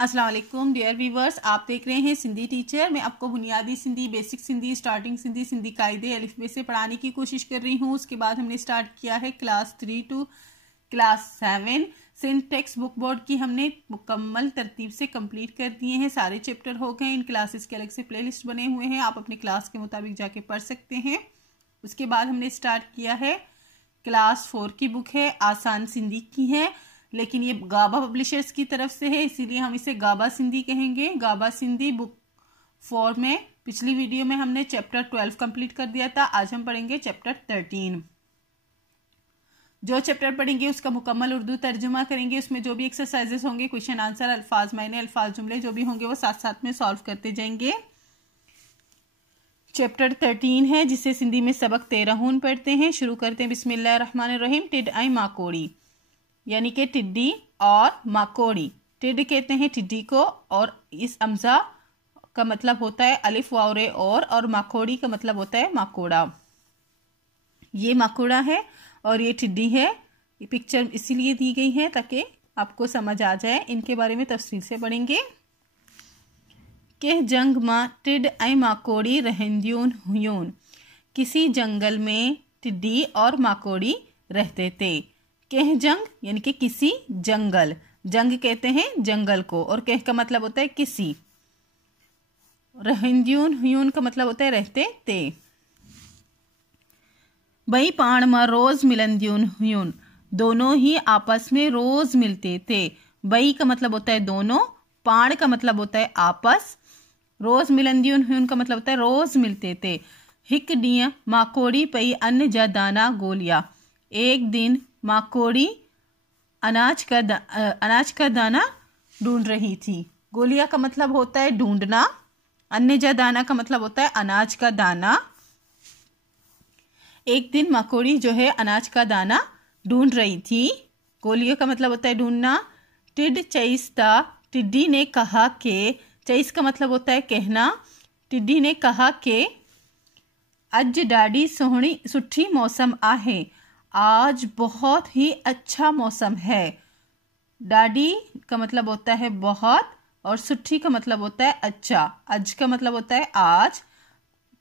अस्सलाम वालेकुम dear viewers, आप देख रहे हैं सिंधी टीचर। मैं आपको बुनियादी सिंधी, बेसिक सिंधी, स्टार्टिंग सिंधी, सिंधी कायदे अलिफ बे से पढ़ाने की कोशिश कर रही हूँ। उसके बाद हमने स्टार्ट किया है class 3 to class 7। Sindh text book board की हमने मुकम्मल तरतीब से कंप्लीट कर दिए हैं, सारे चैप्टर हो गए। इन क्लासेस के अलग से प्लेलिस्ट बने हुए हैं, आप अपने क्लास के मुताबिक जाके पढ़ सकते हैं। उसके बाद हमने स्टार्ट किया है क्लास 4 की बुक है, आसान सिंधी की है, लेकिन ये गाबा पब्लिशर्स की तरफ से है, इसीलिए हम इसे गाबा सिंधी कहेंगे। गाबा सिंधी बुक 4 में पिछली वीडियो में हमने चैप्टर 12 कंप्लीट कर दिया था। आज हम पढ़ेंगे चैप्टर 13। जो चैप्टर पढ़ेंगे उसका मुकम्मल उर्दू तर्जुमा करेंगे। उसमें जो भी एक्सरसाइजेस होंगे, क्वेश्चन आंसर, अल्फाज मायने, अल्फाज जुमले जो भी होंगे वो साथ साथ में सॉल्व करते जाएंगे। चैप्टर 13 है जिसे सिंधी में सबक 13 पढ़ते हैं। शुरू करते हैं। बिस्मिल्लाहिर्रहमानिर्रहीम। टिड आई माकोड़ी, यानी कि टिड्डी और माकोड़ी। टिड कहते हैं टिड्डी को, और इस अमजा का मतलब होता है अलिफ वाव रे और माकोड़ी का मतलब होता है माकोड़ा। ये माकोड़ा है और ये टिड्डी है। ये पिक्चर इसीलिए दी गई है ताकि आपको समझ आ जाए। इनके बारे में तफसील से पढ़ेंगे। के जंग मां टिड आई माकोड़ी रहंदियून हुयून। किसी जंगल में टिड्डी और माकोड़ी रहते थे। कह जंग यानी कि किसी जंगल, जंग कहते हैं जंगल को, और कह का मतलब होता है किसी। रहंदियून हुयून का मतलब होता है रहते थे। बई पाण में रोज मिलंदियून हुयून, दोनों ही आपस में रोज मिलते थे। बई का मतलब होता है दोनों, पाण का मतलब होता है आपस, रोज मिलंदियून हुयून का मतलब होता है रोज मिलते थे। हिक ॾींहुं माकोड़ी पई अन्न जा दाना गोलिया। एक दिन माकोड़ी अनाज का दाना ढूंढ रही थी। गोलिया का मतलब होता है ढूंढना, अन्न जा दाना का मतलब होता है अनाज का दाना। एक दिन माकोड़ी जो है अनाज का दाना ढूंढ रही थी। गोलिया का मतलब होता है ढूंढना। टिड चईस्ता, टिड्डी ने कहा कि, चईस का मतलब होता है कहना। टिड्डी ने कहा कि अज डाडी सोहनी सुठी मौसम आहे, आज बहुत ही अच्छा मौसम है। डाडी का मतलब होता है बहुत, और सुठी का मतलब होता है अच्छा। अज का मतलब होता है आज,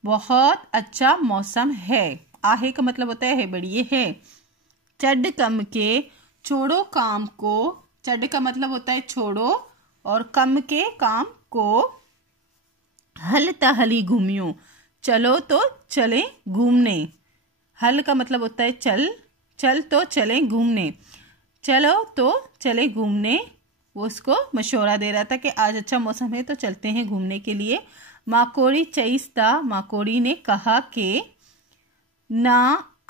बहुत अच्छा मौसम है। आहे का मतलब होता है बढ़िया है। चड कम के छोड़ो काम को, चड का मतलब होता है छोड़ो, और कम के काम को। हल तहली घूमियो, चलो तो चले घूमने। हल का मतलब होता है चल, चल तो चले घूमने, चलो तो चले घूमने। वो उसको मशवरा दे रहा था कि आज अच्छा मौसम है तो चलते हैं घूमने के लिए। माकोड़ी चईस्ता, माकोड़ी ने कहा कि ना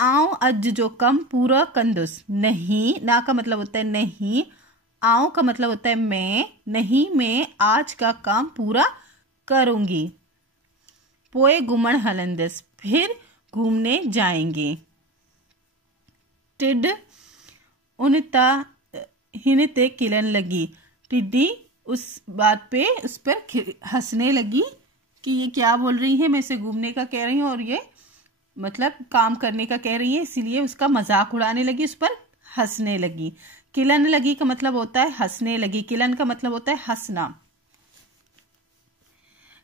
आओ अज जो कम पूरा कंदुस। नहीं, ना का मतलब होता है नहीं, आओ का मतलब होता है मैं, नहीं मैं आज का काम पूरा करूंगी। पोए घुमण हलंदस, फिर घूमने जाएंगे। टिड उनता हिन ते किलन लगी, टिड्डी उस बात पे उस पर हंसने लगी कि ये क्या बोल रही है, मैं इसे घूमने का कह रही हूँ और ये मतलब काम करने का कह रही है, इसीलिए उसका मजाक उड़ाने लगी, उस पर हंसने लगी। किलन लगी का मतलब होता है हंसने लगी, किलन का मतलब होता है हंसना।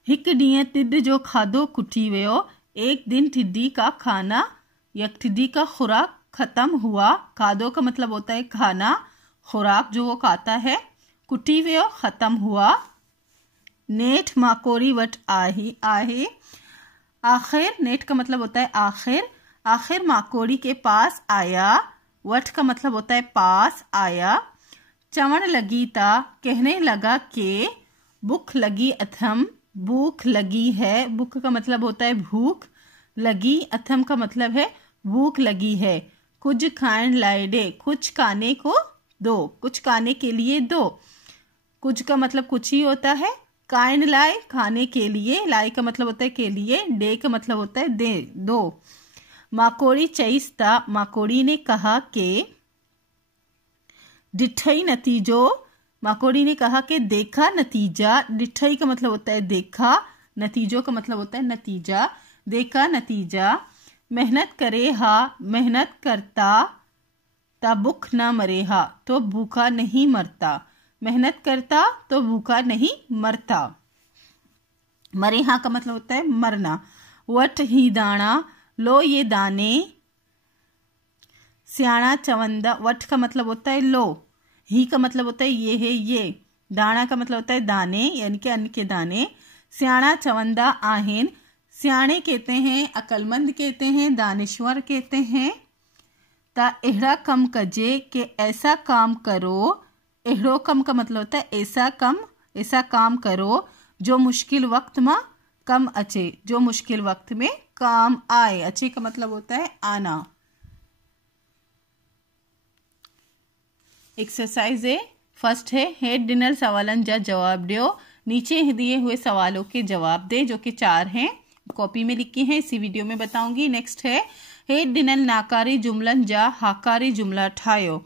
हिक ॾींहुं टिड जो खाधो कुटी वियो। एक दिन टिड्डी का खाना या टिड्डी का खुराक खत्म हुआ। खाधो का मतलब होता है खाना, खुराक जो वो खाता है। कुटी वियो खत्म हुआ। नेठ माकोड़ी वट आहे, आखिर, नेठ का मतलब होता है आखिर, आखिर माकोड़ी के पास आया। वट का मतलब होता है पास आया। चवण लगी ता, कहने लगा कि भूख लगी अथम, भूख लगी है। भूख का मतलब होता है भूख, लगी अथम का मतलब है भूख लगी है। कुछ खान लाए दे, कुछ खाने को दो, कुछ खाने के लिए दो। कुछ का मतलब कुछ ही होता है। काइन लाए खाने के लिए, लाए का मतलब होता है के लिए, डे का मतलब होता है दे, दो। माकोड़ी चईस्ता, माकोड़ी ने कहा कि डिठई नतीजो, माकोड़ी ने कहा कि देखा नतीजा। डिठई का मतलब होता है देखा, नतीजों का मतलब होता है नतीजा, देखा नतीजा। मेहनत करे हा, मेहनत करता ता भूख न मरे हा, तो भूखा नहीं मरता। मेहनत करता तो भूखा नहीं मरता। मरे यहाँ का मतलब होता है मरना। वट ही दाना, लो ये दाने। सियाणा चवंदा, वट का मतलब होता है लो, ही का मतलब होता है ये है ये, दाना का मतलब होता है दाने यानी कि अन्न के दाने। सियाणा चवंदा आहेन, सियाणे कहते हैं, अकलमंद कहते हैं, दानिश्वर कहते हैं। ता एहड़ा कम कजे, के ऐसा काम करो। एहड़ो कम का मतलब होता है ऐसा काम करो जो मुश्किल वक्त में कम अचे, जो मुश्किल वक्त में काम आए। अचे का मतलब होता है आना। एक्सरसाइज है, फर्स्ट है हेड डिनर सवालन जा जवाब दो। नीचे दिए हुए सवालों के जवाब दे, जो कि 4 हैं, कॉपी में लिखी हैं, इसी वीडियो में बताऊंगी। नेक्स्ट है हेड डिनर नाकारी जुमलन जा हाकारी जुमला ठायो।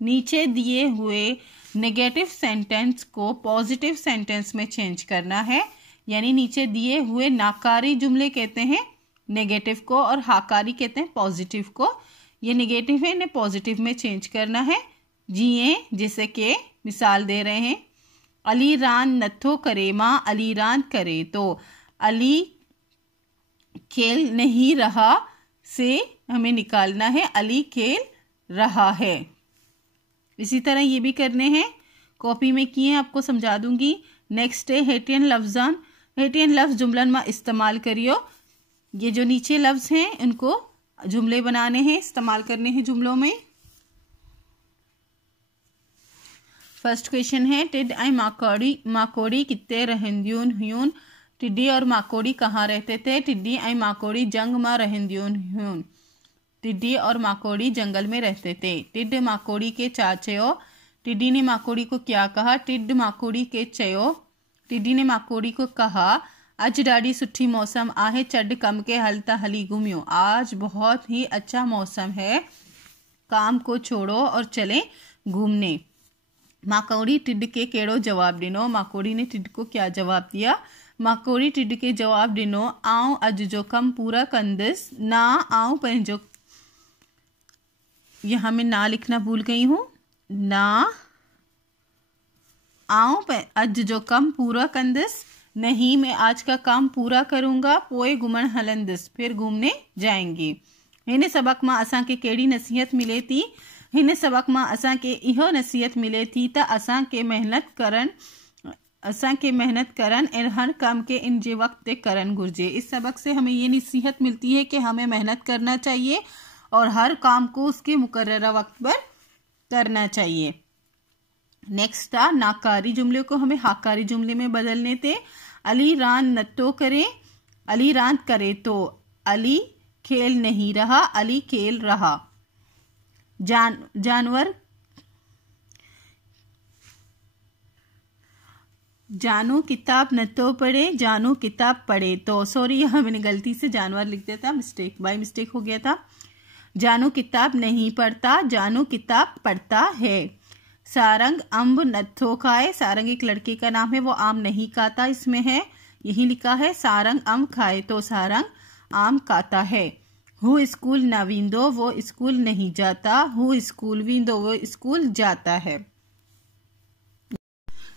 नीचे दिए हुए नेगेटिव सेंटेंस को पॉजिटिव सेंटेंस में चेंज करना है, यानी नीचे दिए हुए नाकारी जुमले कहते हैं नेगेटिव को और हाकारी कहते हैं पॉजिटिव को। ये नेगेटिव है, इन्हें पॉजिटिव में चेंज करना है। जिए, जैसे कि मिसाल दे रहे हैं, अली रान नथो करे माँ, अली रान करे तो। अली खेल नहीं रहा से हमें निकालना है अली खेल रहा है। इसी तरह ये भी करने हैं, कॉपी में किए आपको समझा दूंगी। नेक्स्ट है हेटियन लफ्जान, हेटियन लफ्ज जुमलन में इस्तेमाल करियो। ये जो नीचे लफ्ज हैं इनको जुमले बनाने हैं, इस्तेमाल करने हैं जुमलों में। फर्स्ट क्वेश्चन है टिड आई माकोड़ी कितने रहंदियून हुन। टिड्डी और माकोड़ी कहाँ रहते थे। टिड्डी आई माकोड़ी जंग में रहंदियून हुन। टिड्डी और माकोड़ी जंगल में रहते थे। टिड्ड माकोड़ी के चाचयो, टिड्डी ने माकोड़ी को क्या कहा। टिड्ड माकोड़ी के चयो, टिड्डी ने माकोड़ी को कहा अज डाडी सुठी मौसम आहे, चड कम के हलता हली घूमियो। आज बहुत ही अच्छा मौसम है, काम को छोड़ो और चले घूमने। माकोड़ी टिड्ड के केड़ो जवाब दिनो। माकोड़ी ने टिड्ड को क्या जवाब दिया। माकोड़ी टिड्ड के जवाब दिनो आऊं अज जो कम पूरा कंदस ना आऊं पंहिंजो। यहाँ मैं ना लिखना भूल गई हूँ, ना आऊं अज जो कम पूरा कंदस, नहीं मैं आज का काम पूरा करूंगा। पोए घुमण हलंदस, फिर घूमने जाएंगे। हिन सबक मां असां के केड़ी नसीहत मिले थी। हिन सबक मां असां के इहो नसीहत मिले थी त असां के मेहनत करन ऐं हर काम के इन जे वक्त ते करन घुर्जे। इस सबक से हमें ये नसीहत मिलती है कि हमें मेहनत करना चाहिए और हर काम को उसके मुकर्ररा वक्त पर करना चाहिए। नेक्स्ट था नाकारी जुमले को हमें हाकारी जुमले में बदलने थे। अली रान नत्तो करे, अली रान करे तो। अली खेल नहीं रहा, अली खेल रहा। जानवर जानू किताब न तो पढ़े, जानू किताब पढ़े तो। सॉरी, यहाँ मैंने गलती से जानवर लिख दिया था, बाय मिस्टेक हो गया था। जानू किताब नहीं पढ़ता, जानू किताब पढ़ता है। सारंग अम्ब नथो खाए, सारंग एक लड़के का नाम है, वो आम नहीं खाता, इसमें है यही लिखा है सारंग अम्ब खाए तो सारंग आम खाता है। हु स्कूल न वींदो, वो स्कूल नहीं जाता। हु स्कूल वींदो, वो स्कूल जाता है।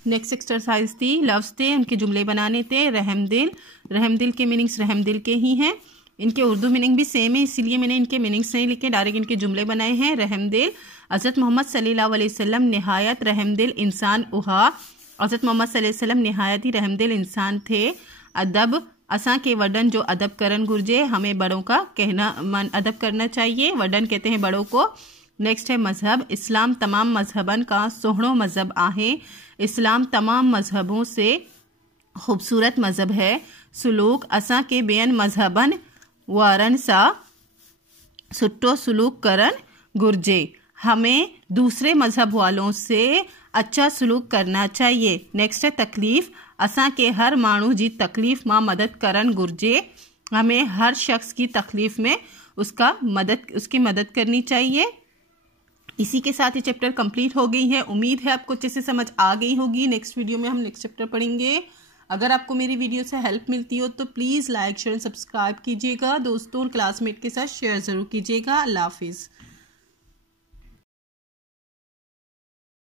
नेक्स्ट एक्सरसाइज थी लफ्ज थे, उनके जुमले बनाने थे। रहमदिल, रहमदिल के मीनिंग्स रहमदिल के ही हैं। इनके उर्दू मीनिंग भी सेम है, इसीलिए मैंने इनके मीनिंग्स नहीं लिखे, डायरेक्ट इनके जुमले बनाए हैं। रहमदिल, हज़रत मोहम्मद सल्लल्लाहु अलैहि वसल्लम निहायत रहमदिल इंसान उहा। हज़रत मोहम्मद सल्लल्लाहु अलैहि वसल्लम निहायत ही रहमदिल इंसान थे। अदब, असां के वडन जो अदब करन गुर्जे, हमें बड़ों का कहना अदब करना चाहिए, वडन कहते हैं बड़ों को। नेक्स्ट है मजहब, इस्लाम तमाम मजहबन का सोहणो मजहब आहे। इस्लाम तमाम मजहबों से खूबसूरत मजहब है। सुलूक, असां के बेन मजहबन वारन सा सुट्टो सुलूक करन गुर्जे, हमें दूसरे मजहब वालों से अच्छा सलूक करना चाहिए। नेक्स्ट है तकलीफ, असां के हर माण्हू जी तकलीफ़ मां मदद करन गुर्जे, हमें हर शख्स की तकलीफ़ में उसकी मदद करनी चाहिए। इसी के साथ ये चैप्टर कंप्लीट हो गई है। उम्मीद है आपको अच्छे से समझ आ गई होगी। नेक्स्ट वीडियो में हम नेक्स्ट चैप्टर पढ़ेंगे। अगर आपको मेरी वीडियो से हेल्प मिलती हो तो प्लीज़ लाइक शेयर सब्सक्राइब कीजिएगा। दोस्तों और क्लासमेट के साथ शेयर ज़रूर कीजिएगा। अल्लाह हाफिज़।